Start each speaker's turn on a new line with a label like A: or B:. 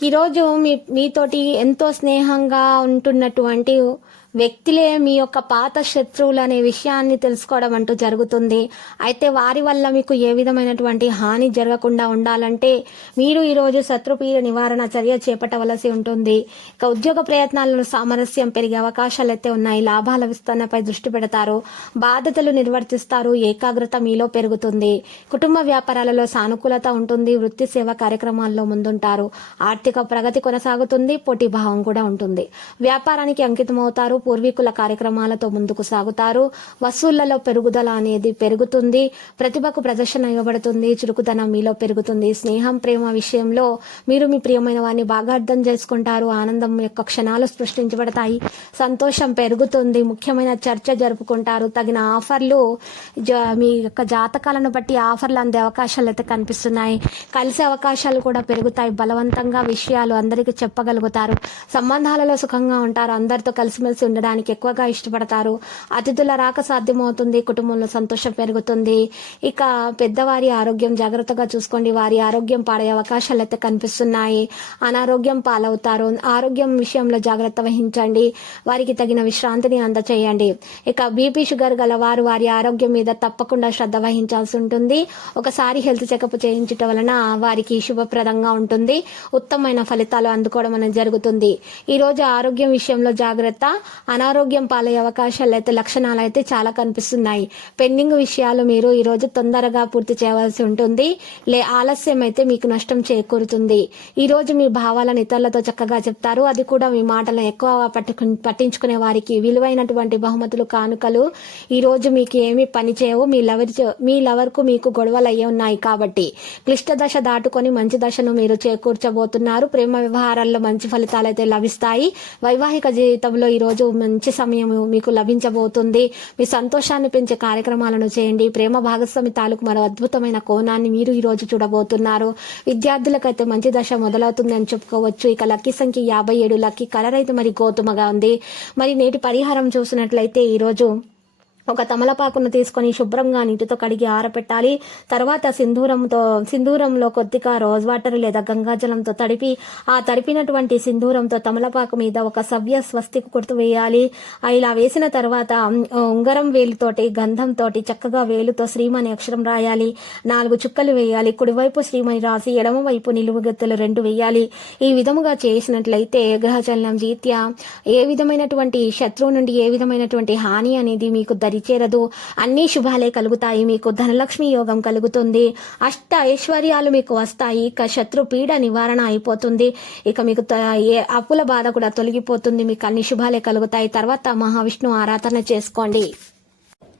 A: ఈరోజు మీ మీతోటి ఎంతో స్నేహంగా ఉంటున్నటువంటి వ్యక్తులే మీ యొక్క పాత శత్రువులు అనే విషయాన్ని తెలుసుకోవడం అంటూ జరుగుతుంది. అయితే వారి వల్ల మీకు ఏ విధమైనటువంటి హాని జరగకుండా ఉండాలంటే మీరు ఈరోజు శత్రుపీడ నివారణ చర్య చేపట్టవలసి ఉంటుంది. ఇక ఉద్యోగ ప్రయత్నాలను సామరస్యం పెరిగే అవకాశాలు అయితే ఉన్నాయి. లాభాల విస్తరణపై దృష్టి పెడతారు. బాధ్యతలు నిర్వర్తిస్తారు. ఏకాగ్రత మీలో పెరుగుతుంది. కుటుంబ వ్యాపారాలలో సానుకూలత ఉంటుంది. వృత్తి సేవ కార్యక్రమాల్లో ముందుంటారు. ఆర్థిక ప్రగతి కొనసాగుతుంది. పోటీ భావం కూడా ఉంటుంది. వ్యాపారానికి అంకితమవుతారు. పూర్వీకుల కార్యక్రమాలతో ముందుకు సాగుతారు. వసూళ్ళలో పెరుగుదల అనేది పెరుగుతుంది. ప్రతిభకు ప్రదర్శన ఇవ్వబడుతుంది. చురుకుదనం మీలో పెరుగుతుంది. స్నేహం ప్రేమ విషయంలో మీరు మీ ప్రియమైన వారిని బాగా అర్థం చేసుకుంటారు. ఆనందం యొక్క క్షణాలు సృష్టించబడతాయి. సంతోషం పెరుగుతుంది. ముఖ్యమైన చర్చ జరుపుకుంటారు. తగిన ఆఫర్లు జ- మీ యొక్క జాతకాలను బట్టి ఆఫర్లు అందే అవకాశాలు అయితే కనిపిస్తున్నాయి. కలిసే అవకాశాలు కూడా పెరుగుతాయి. బలవంతంగా విషయాలు అందరికీ చెప్పగలుగుతారు. సంబంధాలలో సుఖంగా ఉంటారు. అందరితో కలిసిమెలిసి ఉండడానికి ఎక్కువగా ఇష్టపడతారు. అతిథుల రాక సాధ్యమవుతుంది కుటుంబంలో సంతోషం పెరుగుతుంది. ఇక పెద్దవారి ఆరోగ్యం జాగ్రత్తగా చూసుకోండి. వారి ఆరోగ్యం పాడే అవకాశాలు అయితే కనిపిస్తున్నాయి. అనారోగ్యం పాలవుతారు. ఆరోగ్యం విషయంలో జాగ్రత్త వహించండి. వారికి తగిన విశ్రాంతిని అందచేయండి. ఇక బీపీ షుగర్ గల వారు వారి ఆరోగ్యం మీద తప్పకుండా శ్రద్ధ వహించాల్సి ఉంటుంది. ఒకసారి హెల్త్ చెకప్ చేయించటం వలన వారికి శుభప్రదంగా ఉంటుంది. ఉత్తమమైన ఫలితాలు అందుకోవడం అనేది జరుగుతుంది. ఈరోజు ఆరోగ్యం విషయంలో జాగ్రత్త అనారోగ్యం పాలయ్యే అవకాశాలు అయితే లక్షణాలు అయితే చాలా కనిపిస్తున్నాయి. పెండింగ్ విషయాలు మీరు ఈరోజు తొందరగా పూర్తి చేయవలసి ఉంటుంది. లే ఆలస్యం అయితే మీకు నష్టం చేకూరుతుంది. ఈ రోజు మీ భావాలను ఇతరులతో చక్కగా చెప్తారు. అది కూడా మీ మాటలను ఎక్కువ పట్టుకు పట్టించుకునే వారికి విలువైనటువంటి బహుమతులు కానుకలు. ఈ రోజు మీకు ఏమీ పని చేయవు. మీ లవర్ మీ లవర్కు మీకు గొడవలు అయ్యే ఉన్నాయి కాబట్టి. క్లిష్ట దశ దాటుకొని మంచి దశను మీరు చేకూర్చబోతున్నారు. ప్రేమ వ్యవహారాల్లో మంచి ఫలితాలు అయితే లభిస్తాయి. వైవాహిక జీవితంలో ఈ రోజు మంచి సమయం మీకు లభించబోతుంది. మీ సంతోషాన్ని పెంచే కార్యక్రమాలను చేయండి. ప్రేమ భాగస్వామి తాలూకు మరో అద్భుతమైన కోణాన్ని మీరు ఈరోజు చూడబోతున్నారు. విద్యార్థులకైతే మంచి దశ మొదలవుతుంది అని చెప్పుకోవచ్చు. ఇక లక్కీ సంఖ్య యాభై ఏడు. లక్కీ కలర్ అయితే మరి గోధుమగా ఉంది. మరి నేటి పరిహారం చూసినట్లయితే ఈరోజు ఒక తమలపాకును తీసుకొని శుభ్రంగా నీటితో కడిగి ఆరపెట్టాలి. తర్వాత సింధూరంతో సింధూరంలో కొద్దిగా రోజ్ వాటర్ లేదా గంగాజలంతో తడిపి ఆ తడిపినటువంటి సింధూరంతో తమలపాకు మీద ఒక సవ్య స్వస్తికి గుర్తు వేయాలి. ఇలా వేసిన తర్వాత ఉంగరం వేలుతోటి గంధంతో చక్కగా వేలుతో శ్రీమని అక్షరం రాయాలి. నాలుగు చుక్కలు వేయాలి. కుడివైపు శ్రీమని రాసి ఎడమవైపు నిలువుగత్తెలు రెండు వేయాలి. ఈ విధముగా చేసినట్లయితే గ్రహచలనం రీత్యా ఏ విధమైనటువంటి శత్రువు నుండి ఏ విధమైనటువంటి హాని అనేది మీకు చేరదు అన్ని శుభాలే కలుగుతాయి. మీకు ధనలక్ష్మి యోగం కలుగుతుంది. అష్ట ఐశ్వర్యాలు మీకు వస్తాయి. ఇక శత్రు పీడ నివారణ అయిపోతుంది. ఇక మీకు త- ఏ అప్పుల బాధ కూడా తొలగిపోతుంది. మీకు అన్ని శుభాలే కలుగుతాయి. తర్వాత మహావిష్ణు ఆరాధన చేసుకోండి.